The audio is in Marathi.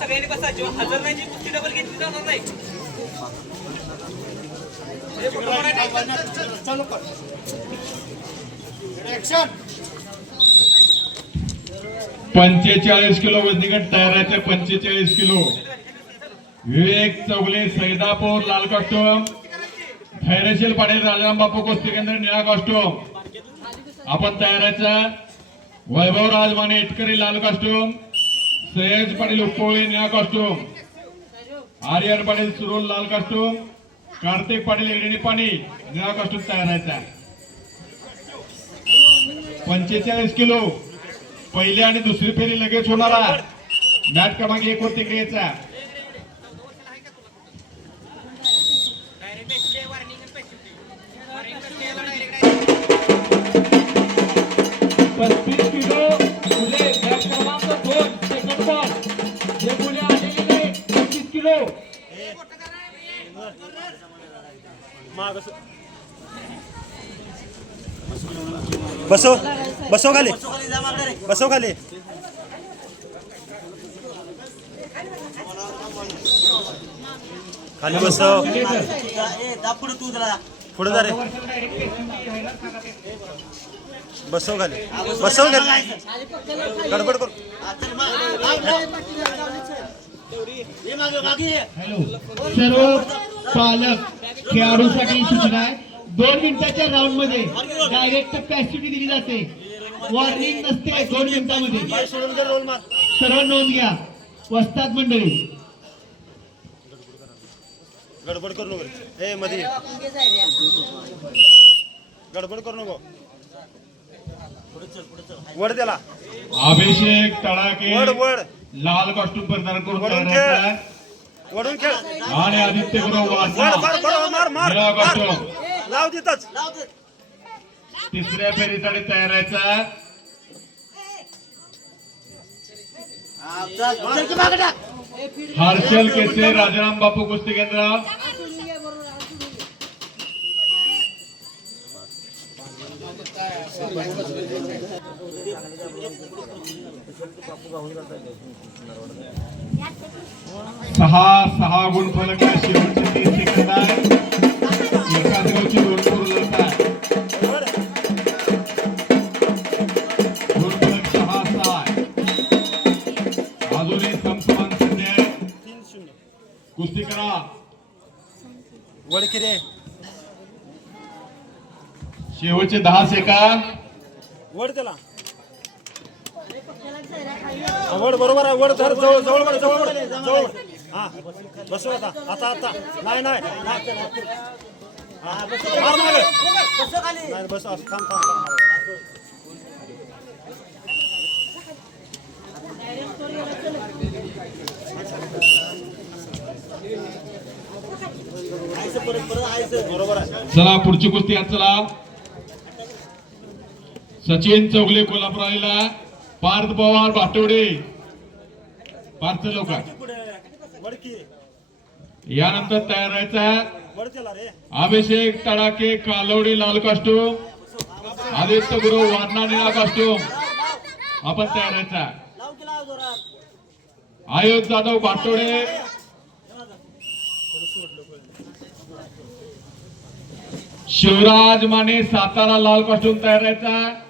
सगळ्यांनी बसा जेव्हा हजर नाही कुस्ती डबल घेतली जाणार नाही. पंचेचाळीस किलो वजनीगट तयार आहे. 45 किलो विवेक चौगले सैदापूर लाल कॉस्ट्यूम, धैर्यशील पाटील राजाराम बापू कुस्ती केंद्र निळा कॉस्ट्यूम. आपण तयारायचा वैभव राज माने इटकरी लाल कॉस्ट्यूम, सयाज पाटील उपकोळे निळा कॉस्ट्यूम, आर्यन पाटील सुरोल लाल कॉस्ट्यूम, कार्तिक पाटील एडणी पाणी निळा कॉस्ट्यूम तयारायचा. 45 किलो पहिली आणि दुसरी फेरी लगेच होणारा मॅट क्रमांक 1 वरती घ्यायचा. बसो बसो खाली बसो खाली. खाली बसो. पुढे जा रे. बसो खाली बसो खाली. गडबड करू. सर्व पालक खेळाडूंसाठी सूचना आहे. 2 मिनिटाच्या राऊंड मध्ये डायरेक्ट पॅसिव्हिटी दिली जाते. वॉर्निंग नसते 2 मिनिटांमध्ये. सर्व नोंद घ्या. वस्ताद मंडळी गडबड करू नको. ए मध्ये गडबड करू नको. वड त्याला. अभिषेक तडाके वड वड लाल कॉस्ट्यूम परिधान करून वडून तयार खेळ. आहे. वडून खेळ. आणि आदित्य गुरु वासना मार मार निळा मार. कॉस्ट्यूम लाव तिथंच. तिसऱ्या फेरीसाठी तयारायचा. हर्षल केसे राजाराम बापू कुस्ती केंद्र. सहा गुण फलक आहे. शेवटचे 30 सेकंद आहे. एकाच गावची 2 गुण लढत आहे. गुण फलक 6 आहे. अजूनही समसमान संधी आहे. कुस्ती करा. वड की रे. शेवटचे 10 सेकंद. वड त्याला. वड बरोबर आहे. वड धर. जवळ जवळ वड जवळ जवळ. हा बसो. आता आता आता नाही नाही मार मागे. नाही बस. थांब थांब. बरोबर आहे. चला पुढची कुस्ती आज. चला सचिन चौगले कोल्हापूरला, पार्थ पवार भाटवडे पार्थ लवकर. यानंतर तयार राहायचा अभिषेक तडाके कालवडी लाल कॉस्ट्यूम, आदित्य गुरु वारणा निळा कॉस्ट्यूम. आपण तयार राहायचा. आयुष जाधव भाटवडे, शिवराज माने सातारा लाल कॉस्ट्यूम तयार राहायचा.